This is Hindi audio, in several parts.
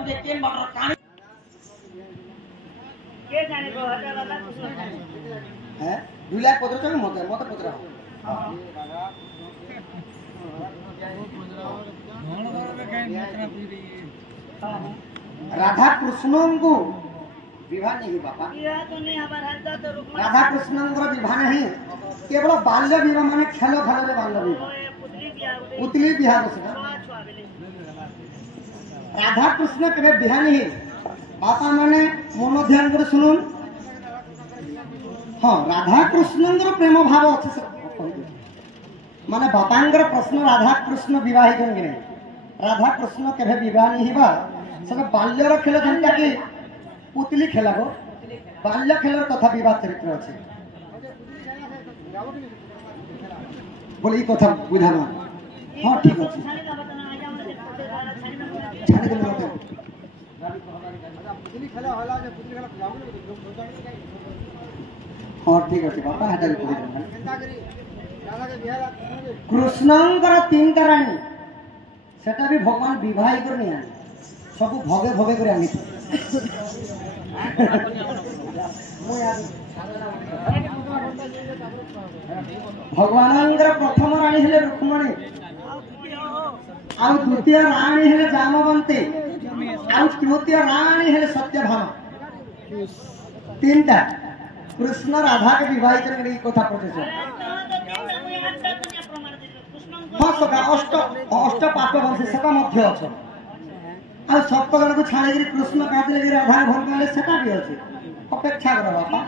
तुझे केन बटर कान के जाने को हटा वाला कुछ है 2 लाख पत्र चल मत पत्र राधा कृष्ण को विवाह नहीं बापा तो नहीं हमार हल्दा तो रुक राधा कृष्ण विवाह नहीं केवल बाल्य विवाह माने खेल खेल रे बाल्य विवाह पुतली बिहार से राधा कृष्ण केबे बिहार नहीं बापा माने मन ध्यान कर सुनुन हाँ राधा कृष्ण प्रेम भाव अच्छे माने बापांगर प्रश्न राधा कृष्ण विवाहित नहीं राधा कृष्ण केबे विवाह नहीं बा सब बाल्यर खेल जेनटा कि पुतली खेला हो बाल्य खेलर कथा विवाह चरित्र अच्छे बोले ये कथा बुझाना हाँ ठीक अच्छे छाड़ी दे मत हाँ ठीक अच्छे बापा हटा दे कृष्णंकर 3टा रानी सेटा भी भगवान विवाह करनी आनी सब भगे भगे कर आनी भगवान प्रथम राणी हेले रुक्मणी आउ द्वितीय राणी हेले जामवंती आउ तृतीय राणी हेले सत्यभामा 3टा कृष्ण राधा के विवाहित करने की कथा पहुंचे हाँ सका अष्ट अष्ट पाठ वंश सेटा मध्य अच्छे आ 7 जन को छाड़ी कृष्ण कहते लगे राधा भर पाले सेटा भी अच्छे अपेक्षा करो बापा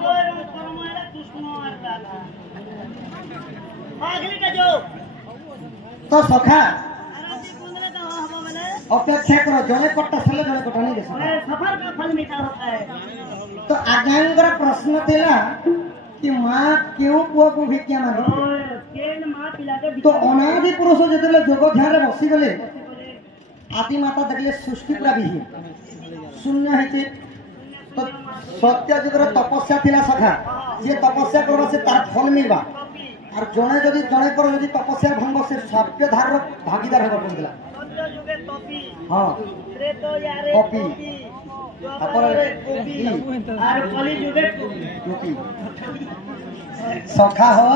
तो सखा अपेक्षा करो जने कट्टा सले जने कट्टा नहीं सफर का फल मीठा होता है तो आज्ञांगर प्रश्न थिला कि मां क्यों पुओ को भिक्षा मांगे केन मां पिला के तो अनादि पुरुष जेतले जोग ध्यान रे बसी गले आदि माता देखले सृष्टि पूरा विहीन शून्य है तो सत्य जुगर तपस्या थिला सखा ये तपस्या करबा से तार फल मिलबा और जने जने पर यदि तपस्या भंग से सत्य धार भागीदार होबा पड़ला सत्य जुगे टोपी हां त्रेतो यारे कॉपी और कली जुगे टोपी सखा हो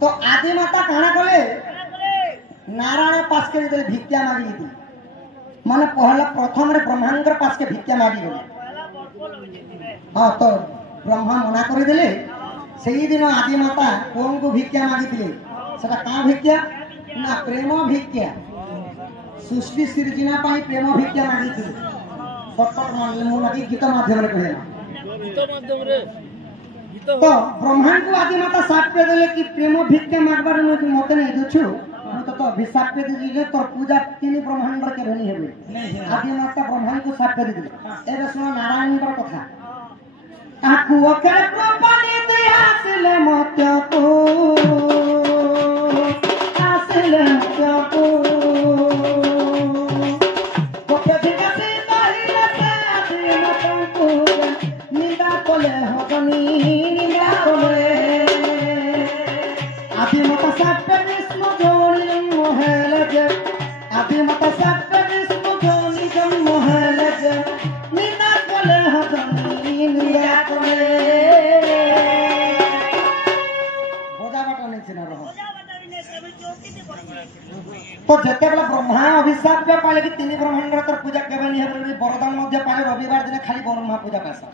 तो आदि माता काना कले नारायण पास के जेतले भिक्षा मांगी थी माने पहला प्रथम रे ब्रह्मांकर पास के भिक्षा मांगी गले हां तो ब्रह्मा मना कर देले सेही दिन आदि माता कोन को भिक्षा मांगी थिले सेटा का भिक्षा ना प्रेम भिक्षा सृष्टि सृजना पाई प्रेम भिक्षा मांगी थिले सटपट मान मो नदी गीत माध्यम रे कहला गीत माध्यम रे तो ब्रह्मांड को आदि माता साथ पे देले कि प्रेम भिक्षा मांगबार मते नहीं दछु तो अभिशाप पे दीजिए तो पूजा तीन ब्रह्मांड के बनी है आदि माता ब्रह्मांड को साथ कर दिले एबे सुनो नारायण पर कथा आकु ओकर कृपाले दया आसले मत्य को आसले मत्य को कोके भिका से ताहिला से आदि माता को निंदा कोले होगनी निंदा कोले आदि माता साथ पे विष्णु आदि माता साथ विष्णु जोनी जन्म है लगे मीना कोले हजनी निया कोले बोझा बाटा नहीं चिना रहो तो जते बेला ब्रह्मा अभिशाप पे पाले कि तीन ब्रह्मांड तर पूजा केबे नहीं है वरदान मध्य पाले रविवार दिन खाली ब्रह्मा पूजा पैसा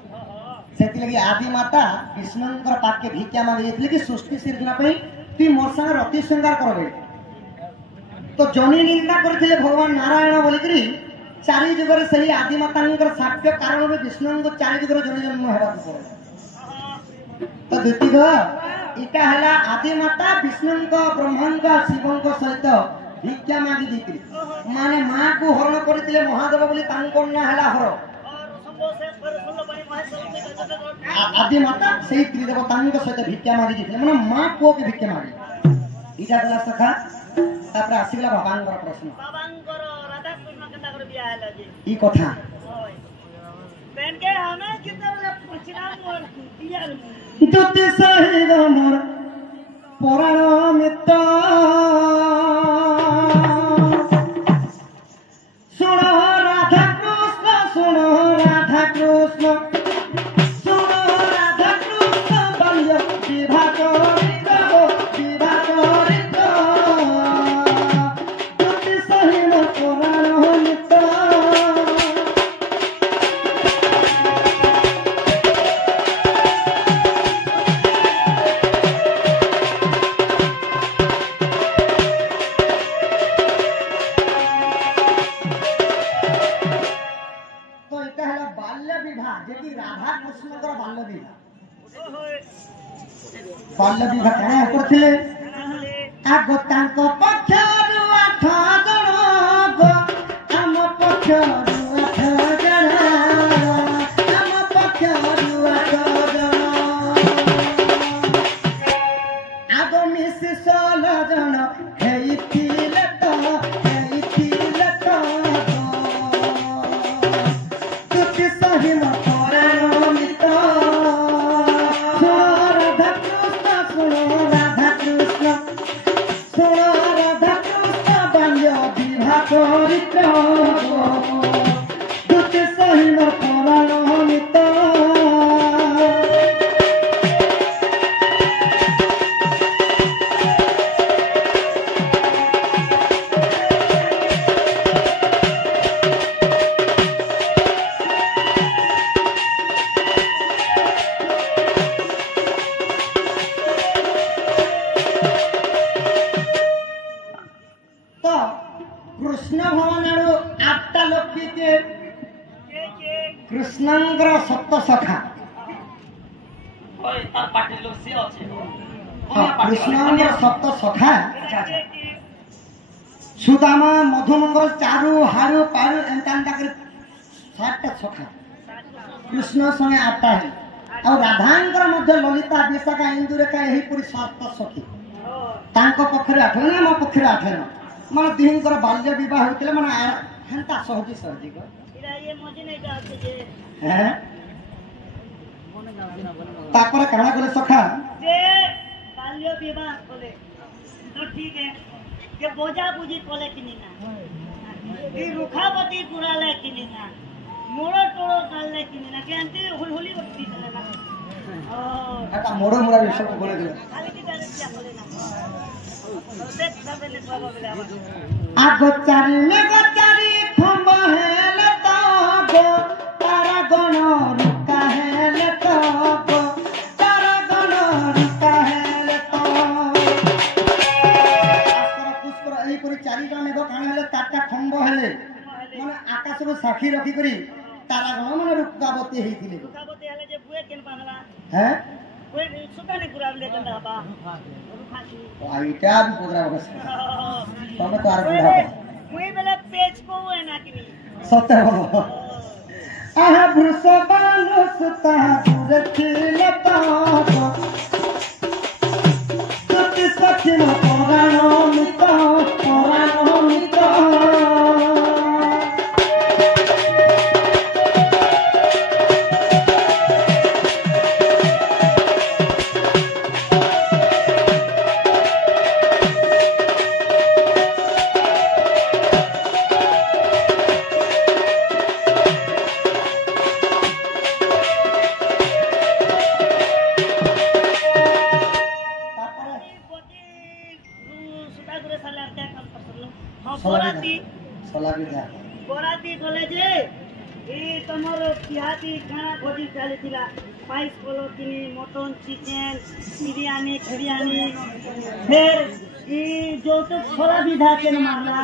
सेति लगी आदि माता विष्णुंकर पाक के भिक्षा मांगे कि सृष्टि सृजना पे ती मोर संग रति श्रृंगार करबे तो जनी निंदा करथिले भगवान नारायण बोलिकरी चारि जुगर सही आदि मातांकर साक्ष्य कारण में विष्णु को चारि जुगर जनी जन्म हेबा पड़े तो देखि गो इका हला आदि माता विष्णु को ब्रह्मा को शिव को सहित भिक्षा मांगी दीकरी माने मां को हरण करथिले महादेव बोली तांको ना हला हर आदि माता सही त्रिदेवतांक सहित भिक्षा मांगी दीकरी माने मां को के भिक्षा मांगी इटा गला सखा तापर आसीला बाबांकर प्रश्न बाबांकर राधा कृष्ण केता कर बियाह हला जी ई कथा पेन के हमें कितना पूछना मोर दिया ज्योति सहित मोर पुराण मित्र सुनो राधा कृष्ण सुन राधा कृष्ण बाल्य विवाह चरित्र विवाह चरित्र ज्योतिषहीन पुराण नित्य तो এটা হলো বাল্য বিবাহ যেটি রাধা কৃষ্ণଙ୍କର বাল্য বিবাহ বাল্য বিবাহ কেন করଥିଲେ আগ তাଙ୍କ ପକ୍ଷରୁ 8 ଜଣ ଆମ ପକ୍ଷରୁ 8 ଜଣ ଆମ ପକ୍ଷରୁ 8 ଜଣ ଆଗ ମିଶି 16 ଜଣ ହେଇଥିଲେ ତ ज्योतिषहीन पुराण नित्य सुन राधा कृष्ण सुन राधा कृष्ण बाल्य विवाह चरित्र ज्योतिषहीन पुराण नित्य तो कृष्ण भवनରୁ 8ଟା ଲୋକ ବିତେ कृष्णଙ୍କର सप्त सखा ओए तार पार्टी लोग से আছে कृष्णଙ୍କର सप्त सखा सुदामा मधुमंगल चारु हारु पारु एंतांता कर 7ଟା सखा कृष्ण संगे 8टा है और राधांकर मध्य ललिता विशाखा इंदुरेखा यही पूरी 7 सखी तांको पक्षरे 8 ना मो पक्षरे 8 ना माने दिहिंकर बाल्य विवाह होतिले माने हेंता सहजी सहजी को इरा ये मजी नहीं जाते जे हैं तापर काना करे सखा जे बाल्य विवाह कोले तो ठीक है ये बोझा बुझी कोले कि ना ये रुखावती पुराले कि ना मोड़ो टोड़ो काले कि ना के अंती हुलहुली वक्ती चले ना ओ एटा मोड़ो मोड़ा विषय बोले दिले खाली की डाले क्या बोले ना देख सब ने बाबा बोले आगो चारी खंब हेले तो गो तारा गण रुका हेले तो गो तारा गण रुका हेले तो आस्कर पुष्कर एही परि चारि जण गो कान हेले 4टा खंब हेले माने आकाश रो साखी रखी करी तारा गण माने रुकावती हेइथिले रुखावती हले जे बुए केन पागला हैं कोई सुकाने पुरा ले कंदा बा रुखासी आइटा भी पुरा बस तमे तो आर बुढ़ा मुई बेले पेज को है ना कि सत्य बोलो आहा वृषभानु सुता दुरखिले ताको ज्योतिषहीन पुराण नित्य बोराती बोले जे ए तमरो बिहाती खाना खोजी चालिथिला पाइस बोलो तिनी मटन चिकेन बिरयानी फिर ई जो तो छोरा विधा के मारला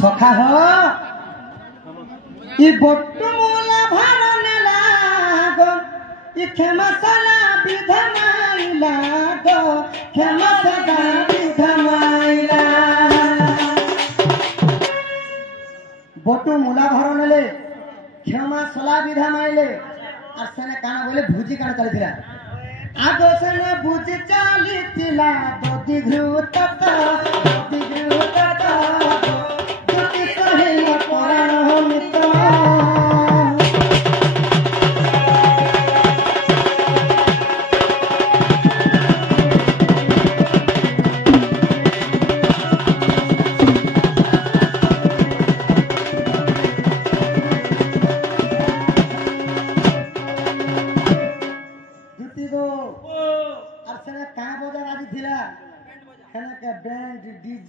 सखा हो ई बट्टू मोला भारने लागो ई खेमसला विधमाइला गो खेमसला विधमाइला बट्टू मोला भारने क्षमा सला विधा माइले और सेने काना बोले भुजी काना चलिथिला आगो सेने भुजी चलिथिला दोदी घृत ज्योति सहीन पुराण मित्र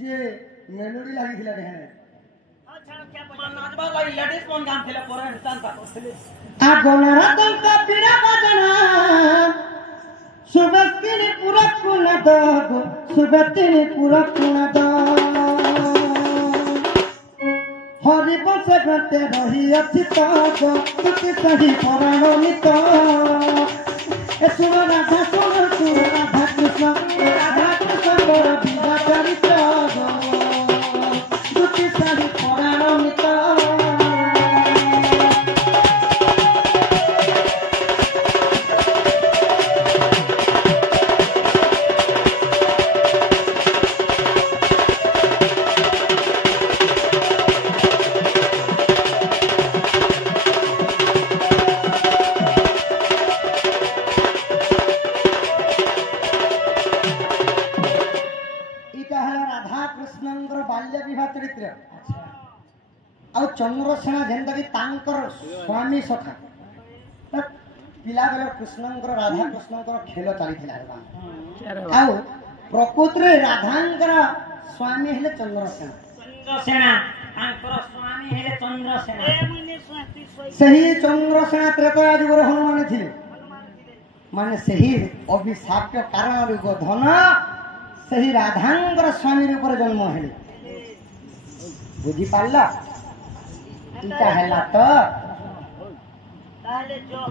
जे मेलोडी लागिଥିଲା ढेने ଆଉ ଛାଡ଼ କିଆ ପଚାର नाचबा लागि लेडीज कोन गान थिले पर हिंदुस्तान का करथिले आगोनरा दंत पीड़ा बजना सुबस्किनी पूरा कुना दगो सुबस्किनी पूरा कुना द हरि बंश गते रही अछि तगो तुति सही पराण नित ए सुन राधा कृष्ण गोर विवाह चरित तुति सही पराण नित बाल्य विवाह चरित्र आ चंद्रसेना जेनता कि तांकर स्वामी सखा पिला बेल कृष्णंकर राधा कृष्णंकर खेल चली आ प्रकृत रे राधांकर स्वामी हेले चंद्रसेना चंद्रसेना आंकर स्वामी हेले चंद्रसेना ଏ ମାନେ ସ୍ୱାତି ସହି सही चंद्रसेना त्रेता युग रे हनुमान थिले ହନୁମାନ ଥିଲେ माने सही अभिशाप्य कारण युग धन सही राधांकर स्वामी रूप जन्म हेले बुझी पारला इटा हैला तो ତାହେଲେ ଯୋ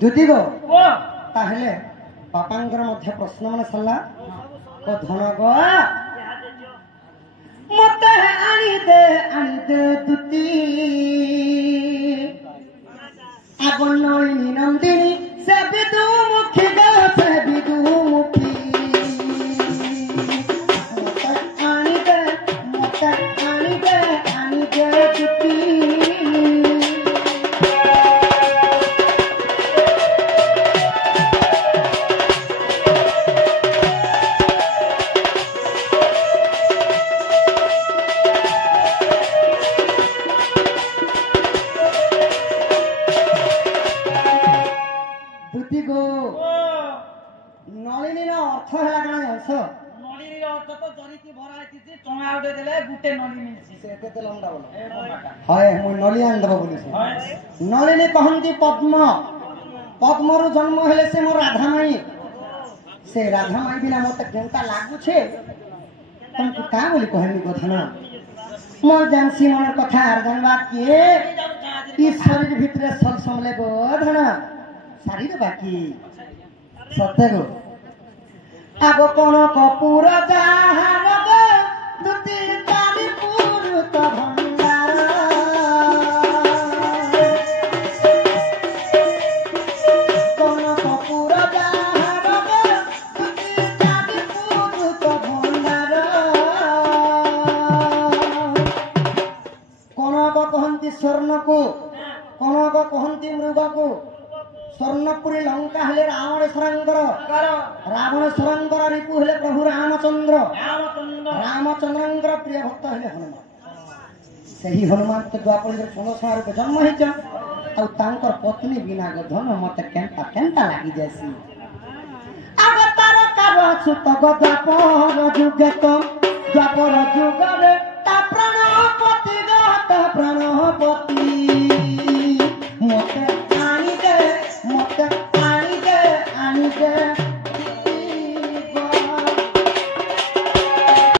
जुदी गो ओ ताहले बापांकर मध्य प्रश्न मन सल्ला को धन गो ଇହାଦେ ଯୋ मते आनी दे दुती आगनोइनी नंदिनी से विदु मुखी गो से विदु मुखी मते आनी दे दुती दुती गो ओ नलिनी रो अर्थ हैला काना जानस नली रे अर्थ तो जरीती भरा आइति जे टंगा उडे देले गुटे नली मिलसी से केते लंडा बोलो ए बाटा हाय मु नलियान दबो बोलिस हाय नलिनी कहंती पद्म पद्मरु जन्म हेले से मोर राधा माई से राधा माई बिना मते केंता लागु छे तुमको का बोली कहनी कथना मोर जानसी मन कथा आर जानबा के ई शरीर भितरे सल समले गो धना सारी दे बाकी सत्य गो आगो कोन कपूर जाहार गो दुती तारी पुरुत भंडार कोन कपूर जाहार गो दुती तारी पुरुत भंडार कोन को कहंती स्वर्ण को कोन को कहंती मृग को स्वर्णपुरी लंका हेले रावणेश्वरंकर करो रावणेश्वरंकर रिपु हेले प्रभु रामचंद्र रामचंद्र रामचंद्रंकर प्रिय भक्त हेले हनुमान सही हनुमान तो द्वापर रे सोनसा रूप जन्म हेच आ तांकर पत्नी बिना गधन मते केंता लागी जैसी अवतार कर सुत गद्वापर जुगे तो द्वापर जुगरे